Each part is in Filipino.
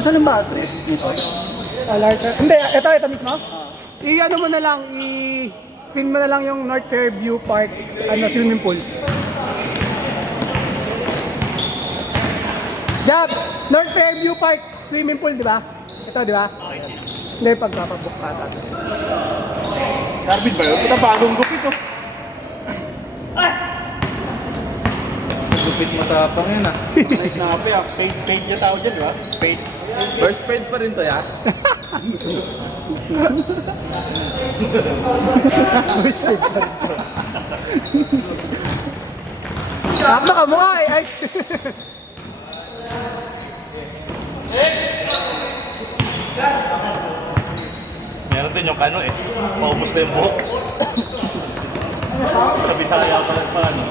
Saan ang battery? Ito. Lighter. Hindi, ito mismo? I-ano mo na lang, i-pin mo na lang yung North Fairview Park, swimming pool. Jobs! North Fairview Park swimming pool, di ba? Ito, di ba? Hindi, pagpapabook ka ata. Carbid ba yun? Ito bagong gupit oh. Gupit matapang yun ah. Nice na kape ah. Paid niya tao dyan, di ba? Paid. First paid pa rin to ya. Tama ka mukha eh. Ay. Meron din yung kano eh. Maubos na yung buhok. Sa Bisaya pa rin pa ano.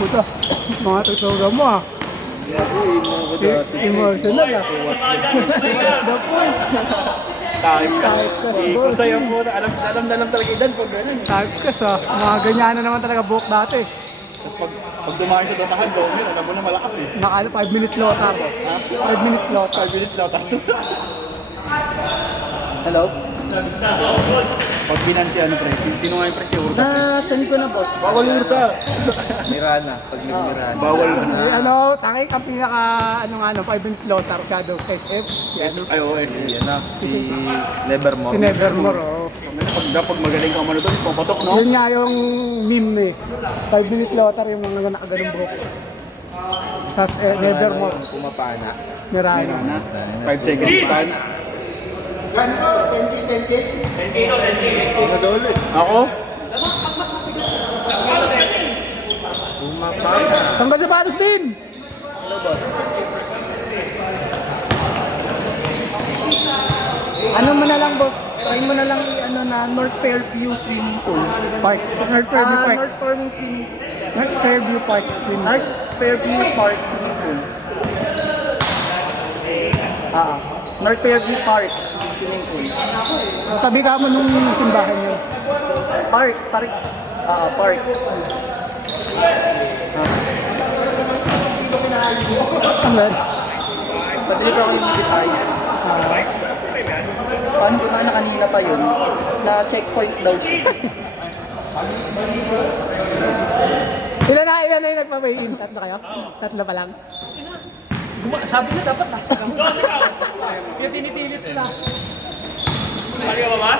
Puta, mga tutugan mo ah. Emotional ah. What's the point? Type ka. Type ka, Kung sa'yo po, alam na lang talaga ilan pag gano'n. Type ka sa, mga ganyan na naman talaga buhok dati. Tapos pag dumahin sa dotahan, doon alam mo na malakas eh. Nakano, 5 minutes lota boss. 5 minutes lota. 5 minutes lang tayo. Hello? Pag binansiyan pre, sino nga yung pre? Send ko na boss. Bawal ursa. Mirana, pag Mirana. Bawal na. Ano, tangay ang pinaka, 5 minutes lota, Shadow SF. Yes. iOS. Yan na, si Nevermore. Si Nevermore, oh. Pag magaling ka mano doon, papatok no? Yun nga yung meme eh. 5 minutes lota yung mga nakaganong buhok. Tapos Nevermore. Pumapana. Mirana. 5 seconds time. Ako? Pumapana. Tanggal sa patos din! Ano mo na lang boss? Try mo na lang na North Fairview Swimming Pool Park. North Fairview Park. North Fairview Park Swimming Pool. North Fairview Park Swimming Pool. North Fairview Park Swimming Pool. Tabi ka mo nung simbahan yun. Park. Park. Ano? Pati ko ako yung gitay. Paano ko na kanina pa yun? Na checkpoint daw siya. Ilan na yung nagpa-weigh-in? Tatlo kayo? Tatlo pa lang? Sabi niya dapat nasa kami. Kaya tinipilit na. Kaya ba ba?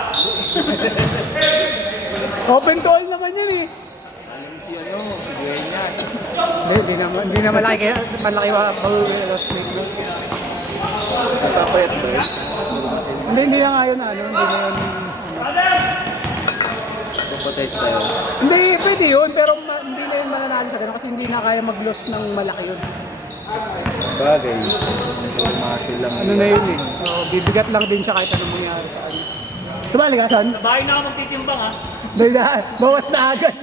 Open call naman yun eh. Hindi na malaki kaya malaki lost make no. Napapayat ba yun? Hindi na nga yun hindi na yun. Kapatid tayo. Hindi, pwede yun pero hindi na yun mananalo sa ganun kasi hindi na kaya mag-loss ng malaki yun. Bagay. Mati lang. Ano na yun eh. So, bibigat lang din siya kahit anong mangyari sa ano. Tumaligasan? Sa bahay na ako magtitimbang ha. Dahil na, bawas na agad.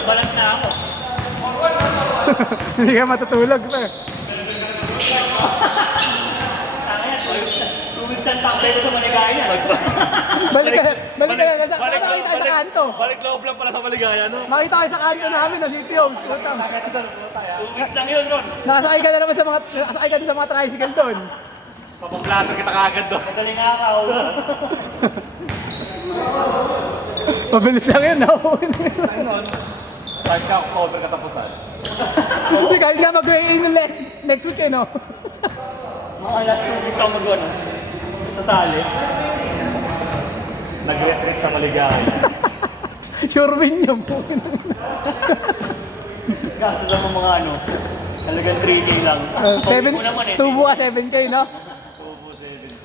Balat na ako. Hindi ka matutulog pa eh. Minsan takbay na sa Maligaya. Balik ka na sa kanto. Balik loob lang pala sa Maligaya, no? Makita kayo sa kanto namin na City Homes. 2 weeks lang yun, Ron. Nakasakay ka na naman sa mga tricycle doon. Papaplato kita kagad doon. Madaling araw. Mabilis lang yun, no? Time ka cover katapusan. Hindi kahit nga mag-weigh-in next week eh, no? Mga last 2 weeks ako mag-ano. Sasali. Nag-retreat sa Maligaya. Sure win niya po. Kaso sa mga ano, talagang 3K lang. 7, Ko naman eh. tubo ka 7K, no?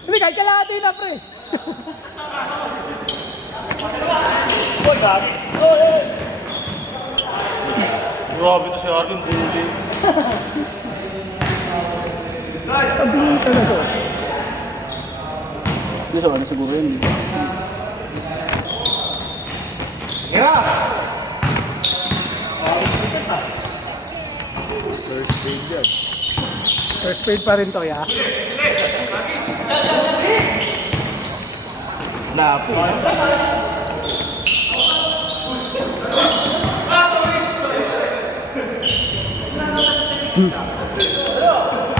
Hindi, kahit kalahati na, pre. Boy, grabe. Grabe to si Arvin, bully. Sabi mo talaga. Hindi sa ano siguro yun. First grade pa rin to, ya. Napo.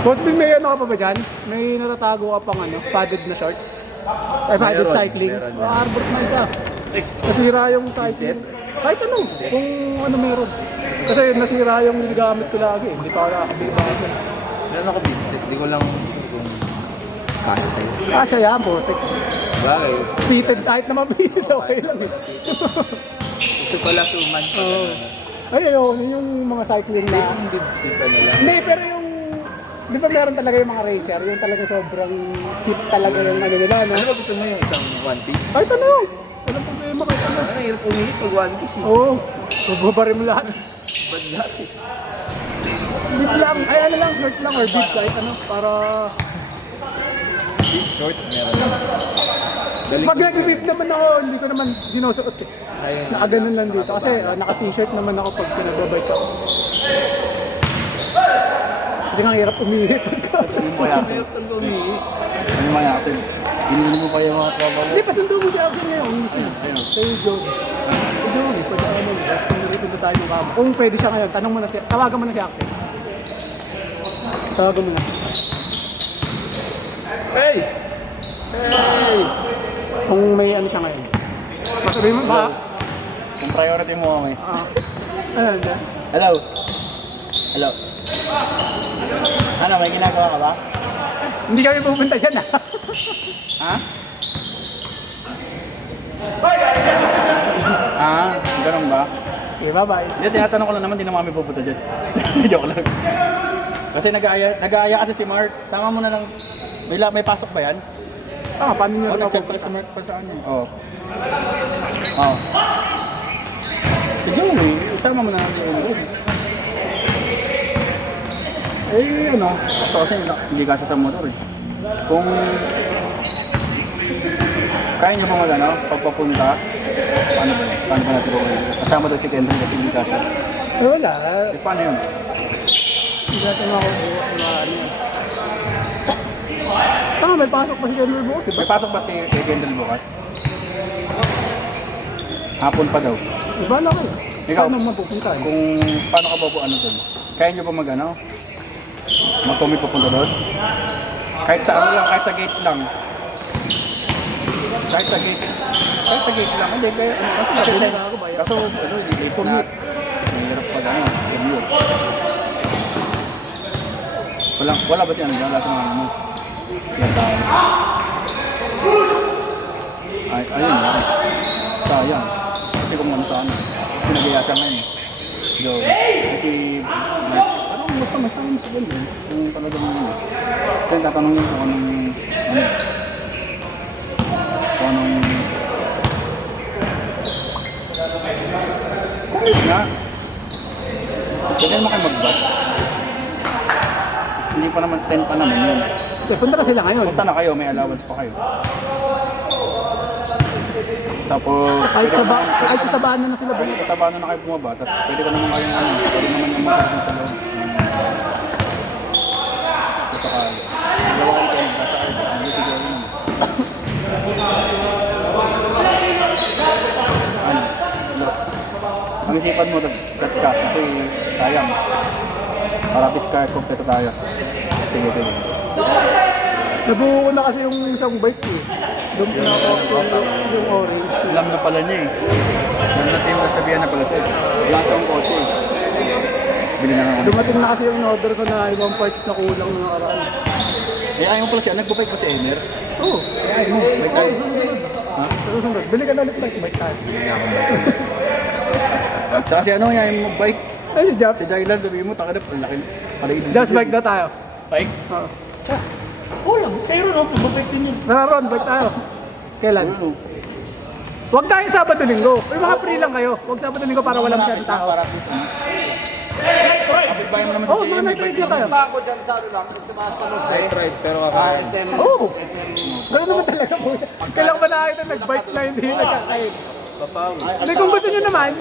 Coach Bing, may ano ka pa ba dyan? May natatago ka pang ano, padded na shorts? Ay, padded Meron, cycling? meron yan. Arbor na isa. Nasira yung cycling. Kahit ano, kung ano meron. Kasi nasira yung gamit ko lagi. Hindi pa ako nakakabili ba. Meron ako business. Hindi ko lang kung kaya sa'yo. Kasya yan, portek. Bagay. Fitted, kahit na mapitted, okay lang eh. Gusto ko lang suman. Oo. Ay, ayun, yun yung mga cycling na... Kita na lang. Hindi, pero yung... Di ba meron talaga yung mga racer? Yung talaga sobrang cute talaga yung ano nila, no? Ano ba gusto mo yung isang one piece? Kahit ano, walang problema kahit ano. Ano, hirap umihit pag one piece eh. Oo, mababarin mo lahat. Bad lahat eh. Bit lang, ay ano lang, short lang or bit kahit ano, para... Big short, meron lang. Galing Pag nag-bit naman ako, hindi ko naman sinusuot eh. Ayun. Nakaganon lang dito. Kasi naka-t-shirt naman ako pag pinagbabike ako. Kasi nga hirap umihit. Hindi mo kaya ako. Ano mga natin? Hindi mo pa yung mga trabaho mo. Hindi, pasundo mo si Axel ngayon. Ayun. Kay John. Kay John, pwede ano, basta narito na tayo ng kama. Kung pwede siya ngayon, tanong mo na siya, tawagan mo na si Axel. Tawagan mo na. Hey! Hey! Kung may ano siya ngayon. Masabi mo, ba? Kung priority mo kami. Ano na? Hello? Hello? Ano, may ginagawa ka ba? Hindi kami pupunta dyan ah. Ha? Ah, ganun ba? Okay, bye-bye. Hindi, tinatanong ko lang naman, di naman kami pupunta dyan. Joke lang. Kasi nag-aaya kasi si Mark. Sama mo na lang. May pasok ba yan? Paano nyo Oo, rin nag-check pala si Mark pa saan yun. Oo. Oo. Si Joey, isama mo na lang yung ano? Kasi hindi kasi sa motor eh. Kung kaya nyo pa ano, pagpapunta, paano ba natin gawin? Kasama daw si Kendrick kasi hindi kasi. Wala. Eh, paano yun? Hindi natin ako ano yan. May pasok pa si Kendall bukas, diba? May pasok ba si Kendrick bukas? Hapon pa daw. Iba lang eh. Ikaw? Paano mapupunta? Kung paano ka ba po ano doon? Kaya nyo ba mag-ano? Mag-commit papunta doon? Kahit sa ano lang, kahit sa gate lang. Kahit sa gate. Kahit sa gate lang. Hindi, kaya ano, kasi kaso, ano, hindi commit. Mahirap pag ano, commute. Wala ba siya ano dyan? Wala sa mga mo. Yan tayo. Ayun lang. Sayang. Kasi kung ano sa ano. Pinagaya siya ngayon. Yo, kasi parang basta masama sa ganyan. Kung talagang ano. Kasi tatanungin ko kung anong commit nga. Pwede naman kayo mag-bat. Hindi pa naman 10 pa naman yun. Punta na sila ngayon. Punta na kayo, may allowance pa kayo. Tapos, Kahit sa sabaan na sila bumaba. Katabano na kayo bumaba, at pwede ka naman kayong ano, pwede naman yung makasang sa loob. Ito ka, dalawa kayo kayo, nasa kayo, hindi siguro yun. Ano? Ang isipan mo, cut ka, kasi sayang. Para discard, kompleto tayo. Sige, sige. Nabuo ko na kasi yung isang bike eh. Doon ko na ako yung orange. Alam na pala niya eh. Alam natin yung kasabihan na pala ito eh. Wala siyang kotse eh. Bili na nga ako. Dumating na kasi yung order ko na ibang parts na kulang na nakaraan. Eh, ayaw pala siya. Nagpapike pa si Emer. Oo. Eh, ayaw mo. Bike tayo. Ha? Susunod. Bili ka na ulit bike tayo. Tsaka si ano yan, yung bike. Ano, Japs? Si Dylan, sabi mo, takip, ang laki. Palain. Japs, bike na tayo. Bike? Oo. Oo lang. Sa'yo rin, mababike din yun. Naroon, bike tayo. Kailan? Huwag tayo Sabado-Linggo. May mga free lang kayo. Huwag Sabado-Linggo para walang masyadong tao. Kapit bayan mo naman Oo, si mga JM, night ride na tayo. Ako dyan sa ano lang, tumasalos Night ride, pero kakain. Oo. Ganoon naman talaga po. Kailangan ba nakakita nag-bike na hindi nagkakain? Hindi, kung gusto nyo naman,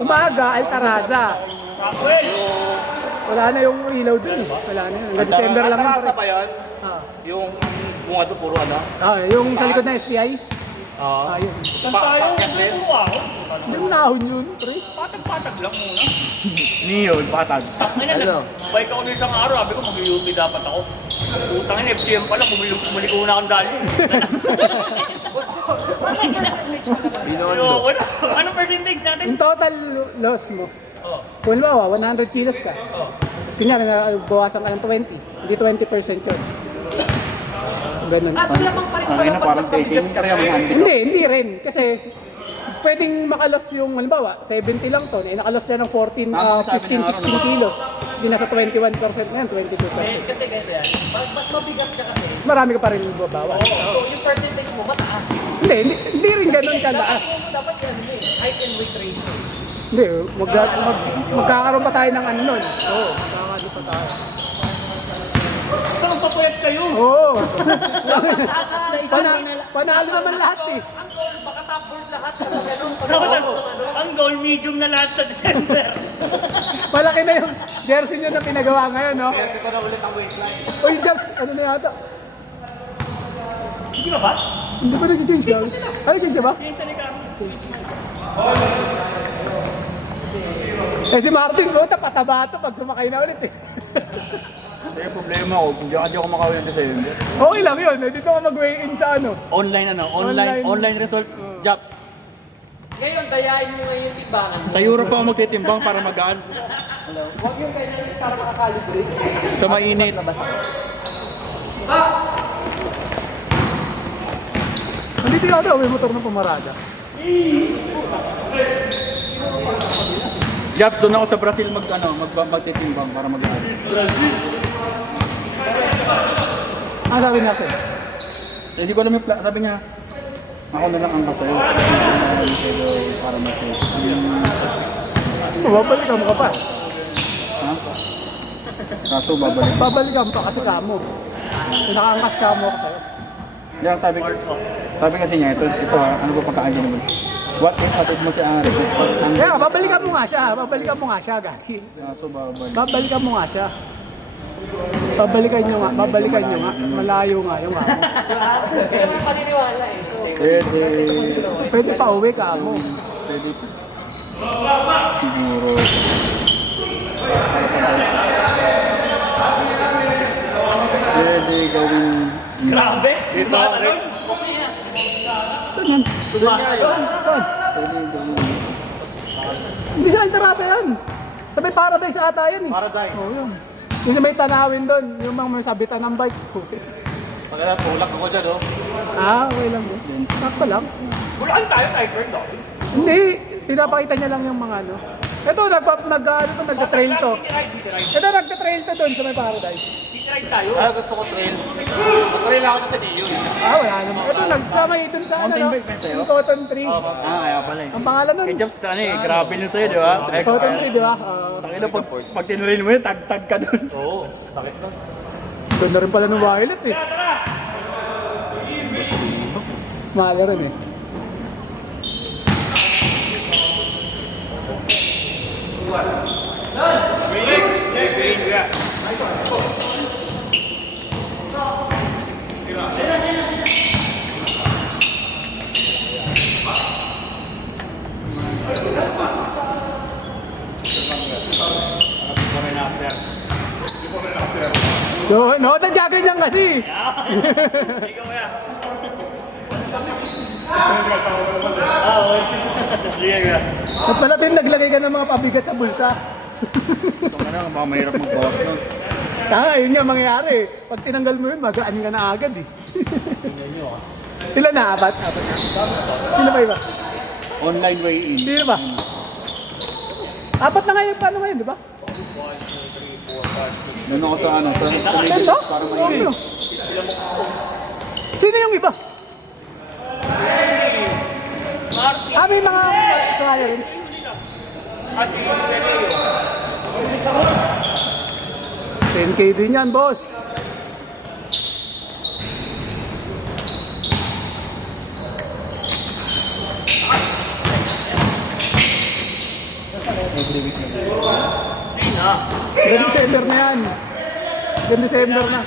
umaga, Altaraza. Wala na yung ilaw dun. Wala na. Hanggang December lang. Tarasa ba yun? Ah. Yung bunga to, puro ano? Yung sa likod na STI. Oo. Yun. Saan tayo? Puro ako. Hindi mo nahon yun, pre. Patag-patag lang muna. Neon, patag. Ano? Bike ako ng isang araw, sabi ko mag-UP dapat ako. Utang yun, FCM pala, bumili ko na akong dali. Binondo. Ayoko na. Anong percentage natin? Yung total loss mo. Oh. Kung halimbawa, 100 kilos ka. Kunyari, bawasan ka ng 20. Hindi 20% yun. Ganun. Ang ina, parang taking. Kaya mga hindi. Hindi rin. Kasi pwedeng makalos yung, halimbawa, 70 lang to, eh, nakalos siya ng 14, 15, 16 kilos. Hindi nasa 21% ngayon, 22%. Kasi ganito yan. Mas mabigat ka kasi. Marami ka pa rin babawas. So, yung percentage mo mataas. Hindi rin ganun kalaas. Dapat yan height and weight ratio. Hindi, magkakaroon pa tayo ng ano nun. Oo, magkakaroon pa tayo. Saan papayat kayo? Oo. Panalo naman lahat eh. Ang goal, baka top board lahat. Ganun. Ang goal, medium na lahat sa December. Malaki na yung jersey nyo na pinagawa ngayon, no? Pwede ko na ulit ang waistline. Uy, Jobs, ano na yata? Hindi ba ba? Hindi ba nag-change ka? Ay, change ba? Yung sa Nicaragua. Eh si Martin, pataba ito pag sumakay na ulit eh. Kaya problema ko, hindi ako makawin ng December. Okay lang yun, eh. Dito ka mag-weigh-in sa ano. Online ano? Online result jobs. Ngayon, dayain mo ngayon yung timbangan. Sa Europe ako magtitimbang para magaan. Huwag yung ganyan para makakalibrate. Sa mainit. Nandito yata, may motor ng pumarada. Jobs, doon ako sa Brazil magtitimbang para magaan. Ano sabi niya sa'yo? Eh, di ko alam yung sabi niya, ako na lang ang kasayo. Para mag-test. Babalikan mo ka pa. Ha? Kaso babalik. Babalikan pa kasi kamo. Nakaangkas kamo ka sa'yo. Yan, sabi kasi niya, ito ano ba pagkaan niya naman? What if atid mo si Ari? Kaya babalikan mo nga siya, gagi. Kaso babalik. Babalikan mo nga siya. Babalikan nyo nga. Malayo nga yung amo. Kaya mo paniniwala eh. Pwede. Pwede pa uwi ka mo. Pwede. Siguro. Pwede gawin. Grabe! Dito, Rick. Saan yan? Saan? Pwede gawin. Hindi sa Altarasa yan. Sa may Paradise ata yan eh. Paradise. Oo yun. Yung may tanawin doon, yung mga may sabitan ng bike. Pagkala, tulak ako dyan, oh. Okay lang doon. Sakto lang. Bulaan tayo, Tiger, no? Hindi, pinapakita niya lang yung mga ano. Ito, nagka-trail to. Ito, nagka-trail to doon sa may Paradise. Titry tayo. Gusto ko trail. Trail ako sa Dio. Wala naman. Ito, nagsamay doon sa ano, Mountain no? bike ba sa'yo? Yung Cotton Tree. Kaya pala eh. Ang pangalan nun? Kay Jobs, ano eh, grabe yun sa'yo, di ba? Cotton Tree, di ba? Takina, pag tinrail mo yun, tag-tag ka dun. Oo, sakit na. Ganda rin pala ng violet eh. Mahal rin eh. No, nagkaganyan kasi. Ikaw yan. Sige nga. At pala din naglagay ka ng mga pabigat sa bulsa. Ito nga na, baka mahirap magbawas nun. Tanga, yun nga mangyayari. Pag tinanggal mo yun, magaan ka na agad eh. Sila na, apat na. Sino ba iba? Online way in. Sino ba? Apat na ngayon, paano ngayon, di ba? Doon ako sa ano, sa Ganda? para Oo, mainit. ano? Sino yung iba? Ah, may mga kaya rin. Kasi Leo. 10K din yan, boss. Hindi na. Ilang December na yan. Ilang December na.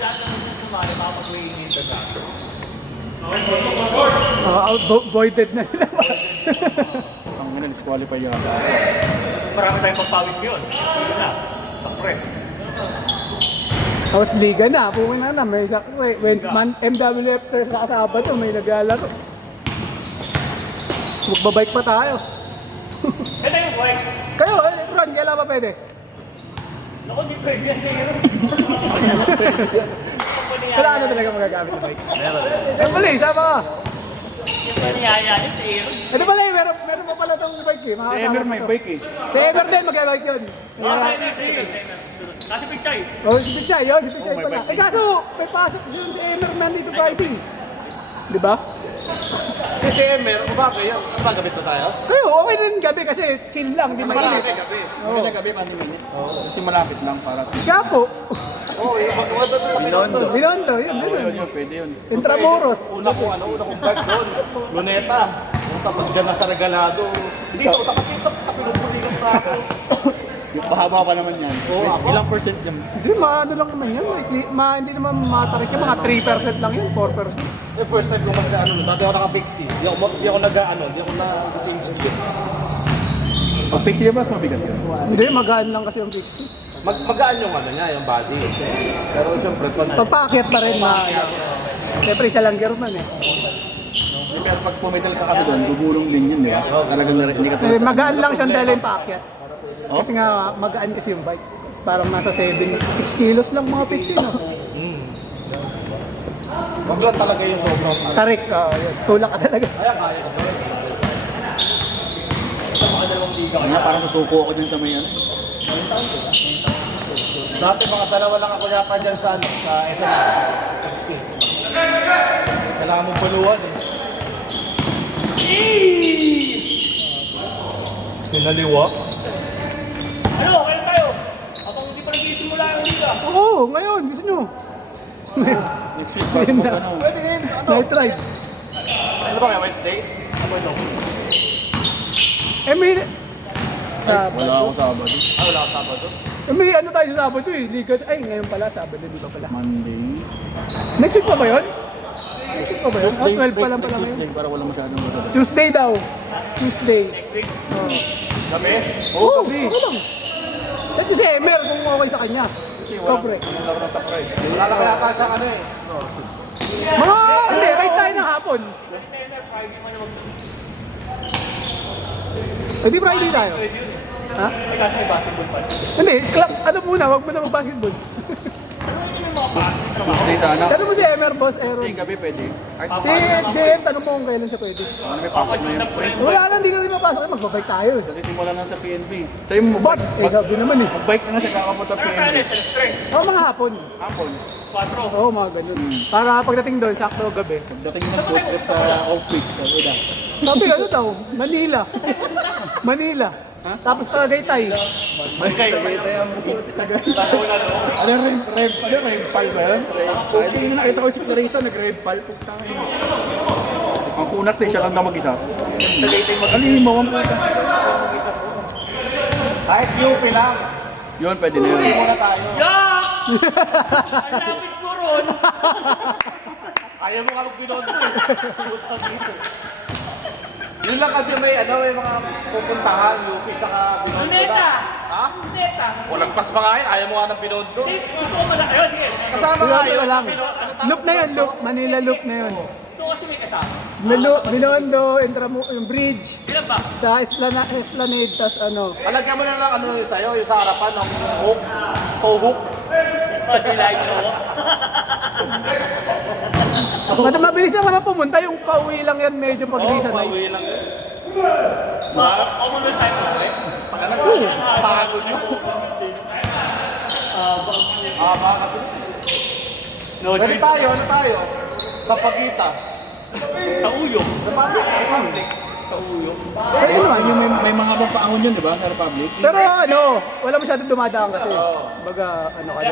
Voided na nila. Ang ganun, disqualify yata. Marami tayong pagpawis yun. Hindi na. Sa pre. Tapos liga na, pumunta na. May Wednesman, MWF sa Sabado, may naglalaro. Magbabike pa tayo. Ito yung white. Kayo, Ron, kailan pa pwede? Ako, di pwede yan sa'yo. Wala na talaga magagamit ng bike. Eh, mali, sama ka. Yung paniyayari sa iyo. Ito pala eh, meron pa pala itong bike eh. Si Emer may bike eh. Si Emer din, mag-bike yun. Kasi Pichay. Oh, si Pichay, yun, si Pichay may pala. bike Eh kaso, may pasok si Emer man dito Friday. Di ba? Kasi Emer, umaga yun. Gabi na tayo? Kayo, okay din gabi kasi chill lang, di mainit. Gabi. Maganda gabi, mani-minute. Kasi malapit lang para. Gapo. Oo, yung mga doon sa Binondo. Binondo, yun, Oo, yun. yun, pwede yun. Intramuros. Una kong bike doon. Luneta. Tapos dyan na sa Regalado. Dito, tapos dito, pinupuligan pa ako. Yung pahaba pa naman yan. Ilang percent yan? Hindi, ano lang naman yan. Hindi naman matarik yan, mga 3% lang yun, 4%. The first time ko mag-ano, dati ako naka-fixie. Di ako nag-change gear. Pag fixie ba, mabigat yun. Hindi, magaan lang kasi yung fixie. Magaan yung ano niya, yung body. Pero siyempre, Pagpaakyat pa rin, siyempre isa lang gear man eh. Pero pag pumital ka kasi doon, gugulong din yun, di ba? Talagang hindi ka Eh, magaan lang siyang dahil yung paakyat. Kasi nga, magaan kasi yung bike. Parang nasa 6 kilos lang mga fixie, no? wag lang talaga yung sobrang. Tarik, yun. Tulak ka talaga. Kaya ko. Kanya parang susuko ako dyan sa may ano. Dati mga dalawa lang ako yata dyan sa ano, sa SM. Taxi. Kailangan mong baluan eh. Pinaliwa? Ano, kaya tayo? Ako hindi pa nag-isimula yung liga. Oo, ngayon, gusto nyo. Next week, bago Ayun mag na. ano. Night ride. Ano ba kaya Wednesday? Ano ba ito? Eh, may... Wala ako Sabado. Wala ka Sabado? May ano tayo sa Sabado eh. Liga. Ay, ngayon pala, Sabado, di ba pala? Monday. Next week pa ba yun? Next week pa ba yun? Oh, 12 pa lang pala ngayon. Tuesday, para wala masyadong masyadong. Tuesday daw. Tuesday. Gabi? Oo, gabi. Oo lang. At si Emer kung okay sa kanya. Sobre. Anong laro sa price? Wala na kaya tayo sa ano eh. Hindi, right tayo ng hapon. Eh di Friday tayo. Ha? May kasi may basketball pa. Hindi, ano muna, wag mo na mag-basketball. Tuesday sana. Tanong mo si Emer, boss Aaron. Tuesday gabi pwede. Kahit Si JM, tanong mo kung kailan siya pwede. ano may pasok na yun. Wala lang, hindi na rin mapasok. Magbabike tayo eh. Kasi simula lang sa PNP. Sa'yo mo But, eh gabi naman eh. mag-bike na nga siya kakapunta sa Saan PNP. eh? Sa strength. Oo, mga hapon. Hapon. 4. Oo, mga ganun. Para pagdating doon, sakto gabi. Dating ng food trip sa Oak-Creek. Sa Uda. Sabi ano daw, Manila. Manila. Tapos Tagaytay. Bagay. Ano red pal ba yun? Hindi nga nakita ko si Clarissa nag-red pal. Ang kunat eh, siya lang na mag-isa. Alimaw ang puta. Kahit UP lang. Yun, pwede na yun. Muna tayo. Yak! Ang lapit ko ron. Ayaw mo kalong Binondo eh. Yun lang kasi may ano, may mga pupuntahan, UP saka Binondo Luneta! lang. Ha? Luneta! Walang pas pa nga yun, ayaw mo nga ng Binondo. Gusto ko malaki. Ayun, sige. Kasama nga Binondo yun. na lang. Loop na yun, loop. Manila loop na yun. Gusto ko kasi may kasama. Binondo, yung bridge. Ilan ba? Sa Esplanade, tas ano. Alagyan mo na lang ano yun sa'yo, yung sa harapan ng hook. Hook. Pag-ilay ko. Mabilis lang naman pumunta, yung pauwi lang yan medyo pag-isa na. Pauwi lang yun. Kumulong tayo mga rin. Oo. Mahaba kasi. No Pwede choice. tayo, ano tayo? Sa pagkita. Sa uyo. Sa public. Sa uyo. Pwede naman. Yung may mga paangon yun, di ba? Sa Republic. Pero ano, wala masyadong dumadaan kasi. Baga, ano ka